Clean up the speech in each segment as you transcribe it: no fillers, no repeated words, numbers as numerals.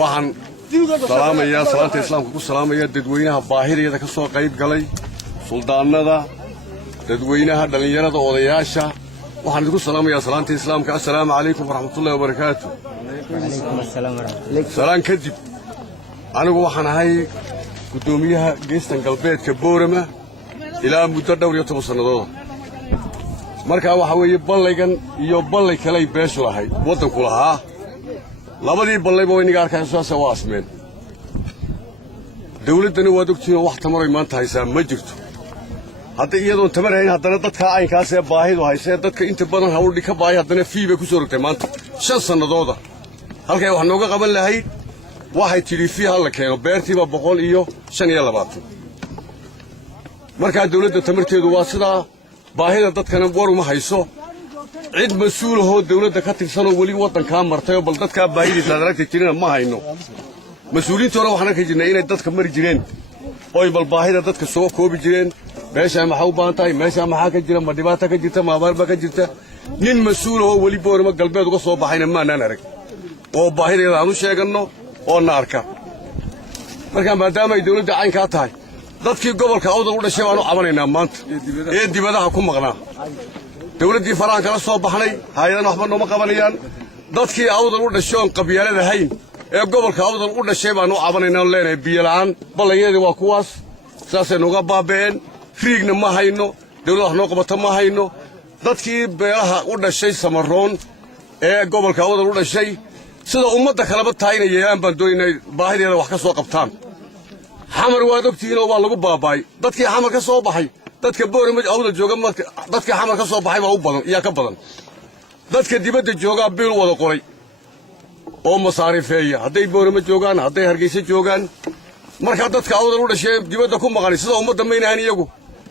waxaan salaamayaa salaanta islaamka ku salaamaya dadweynaha baahiriyada ka soo qayb galay suldaanada dadweynaha dhalinyarada odayaasha waxaan idinku salaamayaa salaanta islaamka assalaamu calaykum waraxmatullaahi wabarakaatu وعليكم السلام ورحمة الله. salaan kadib anigu waxaan ahay gudoomiyaha geestan galbeedka Boorama ilaa muddo dhowr iyo 10 sanadood marka waxa weeye ballaygan iyo ballay kale beeshu lahayd wadanku lahaa labadii ballayba way niga arkaysaa waa asmeen dawladana waa dogtiina wax tamaray maanta haysaa ma jirto hadda iyadoo tamarayn haddana dadka aynkaas ee baahidu haysay dadka inta badan hawl dhika baahi haddana fiiba ku soo rogtay maanta 5 sanadooda halkay wax nooga qaban lahayd waxay tiri fiiha la keeno beertiiba 125 marka dawladda tamarteedu waa sidaa baahida dadkana war uma hayso cid mas'uul ah oo dawladda ka tirsan oo wali wadanka martay bal dadka baahidiisa aragtay jirina ma hayno mas'uuliyiintuna waxaan ka jirnay inay dadka mari jireen oo bal baahida dadka soo koobi jireen meesha maxaa u baahan tahay meesha maxaa ka jira ma dhibaato ka jirta ma abaarba ka jirta nin mas'uul ah oo wali Boorama galbeed uga soo baxayna ma aanan arag oo baahideeda aanu sheegano oo naarka marka maadaama ay dawladda caynka tahay dadkii gobolka awdal u dhashay waanu cabanaynaa maanta ee dibadaha ku maqnaa dawladdii faraan kala soo baxnay hay'adaha waxba nooma qabanayaan dadkii awdal u dhashay oo qabyaalada hayn ee gobolka awdal u dhashay baanu cabanaynaa leenahay biyo la'aan ballayada waa kuwaas saasay nooga baabeen riigna ma hayno dawladda wax noo qabata ma hayno dadkii beelaha u dhashay Samaroon ee gobolka awdal u dhashay sida ummadda kaleba taayinayaan baan doonaynay baahideeda wax ka soo qabtaan xamar waa dogtiina waa lagu baabay dadkii xamar ka soo baxay dadka Boorama awdal jooga marka dadkii xamar ka soo baxay baa u badan iyo ka badan dadka dibadda jooga bil wada qoray oo masaarifeeya hadday Boorama joogaan hadday Hargeysa joogaan marka dadka awdal u dhashay dibadda ku maqan sida ummadda meynaan iyagu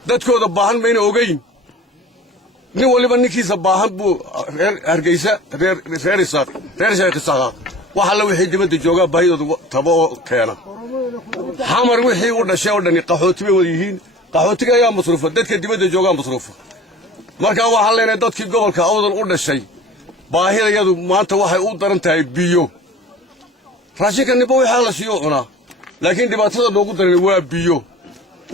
dadkooda baahan meena ogeyn nin waliba ninkiisa baahan buu Hargeysa reer Sheekh waxa la wixii dibadda jooga baahidooda tabo keena xamar wixii u dhashay oo dhani qaxooti bay wada yihiin qaxootiga ayaa masruufa dadka dibadda jooga masruufa marka waxa leenahay dadkii gobolka awdal u dhashay baahidayadu maanta waxay u daran tahay biyo raashinka nibo waxa la siiyo cuna laakiin dhibaatada noogu daran waa biyo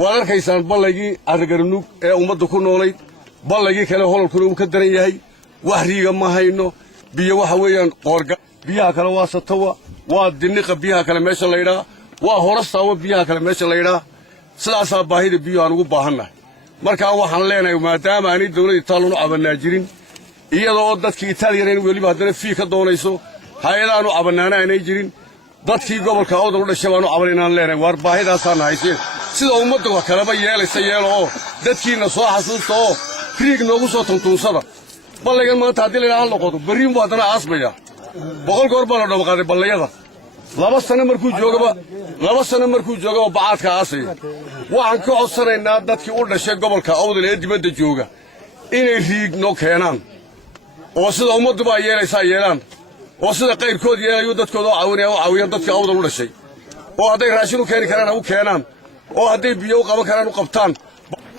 waan arkaysaan ballaygii argarnug ee ummadda ku noolay ballaygii kale hololkuna uu ka daran yahay wax riiga ma hayno biyo waxa weeyaan qoorga biyaha kale waa satawa waa diniqa biyaha kale meesha la yidhaa waa horastaawa biyaha kale meesha la yidhaa sidaasaa baahida biyo aan ugu baahannahay markaa waxaan leenahay maadaama aanay dawladda Itaaliyaan u cabanaa jirin iyadoo dadkii Itaaliyaan weliba haddana fii ka doonayso hay'adaanu cabanaana aanay jirin dadkii gobolka awdal u dhashay baanu cabanaynaan leenahay war baahidaasaan hayseen sida ummadda wax kaleba yeelaysa yeelo oo dadkiina soo xasuusta oo riig noogu soo tuntuunsada ballaygan maanta haddii la yidhaahdo noqodo berriin buu haddana aasmaya 100 goor baa la dhawaqaaday ballayada 2 sano markuu joogaba bacaadka aasaya waxaan ka codsanaynaa dadkii u dhashay gobolka awdal ee dibadda jooga inay riig noo keenaan oo sida ummaddu baa yeelaysaa yeelaan oo sida qayrkood yeelayo dadkooda oo caawiyaan dadkii awdal u dhashay oo hadday raashin u keeni karaan u keenaan oo hadday biyo u qaban karaan u qabtaan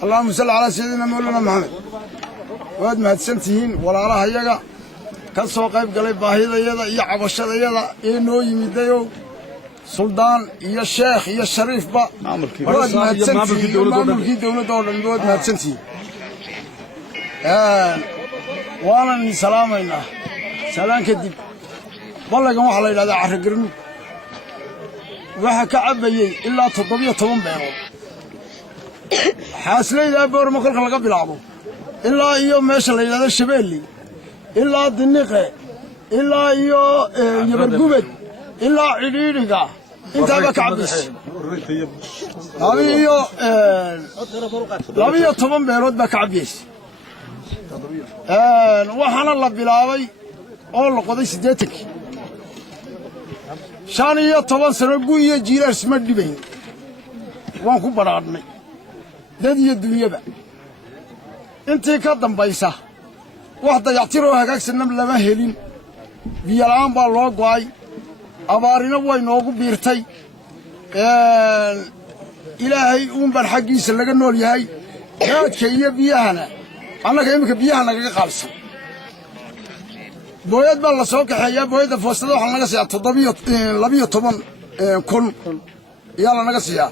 اللهم صل على سيدنا مولانا محمد waad mahadsantihiin walaalaha iyaga ka soo qayb galay baahidayada iyo cabashadayada ee noo yimidayo suldaan iyo sheekh iyo shariifba waad mahadsantihiin maamulkii dawladda oo dhan waad mahadsantihiin waanan salaamaynaa salaan kadib ballaygan waxaa la yidhahdaa carragarnug waxa ka cabayey ilaa 17 beelood xaaslayda Boorama kolka laga bilaabo ilaa iyo meesha la yiraahdo Shabeelle ilaa Diniqe ilaa iyo Yabargubad ilaa Cidhiidhiga inta ba kacbis labiyo 10 beelood ba kacbis waxana la bilaabay oo la qoday 80 shan iyo 10 sano guuyo jiilaas ma dhibayn waan ku baraadnay dad iyo dunyaba intii ka dambaysa wax dayactir oo hagaagsan lama helin biyo la'aan baa loo go'ay abaarina way noogu biirtay ilaahay uun baan xaqiisa laga nool yahay gaadka iyo biyahana annaga imika biyaha naga qalsan booyad baa la soo kaxeeyaa booyada foostada waxaa laga siiyaa 12 kun yaa la naga siiyaa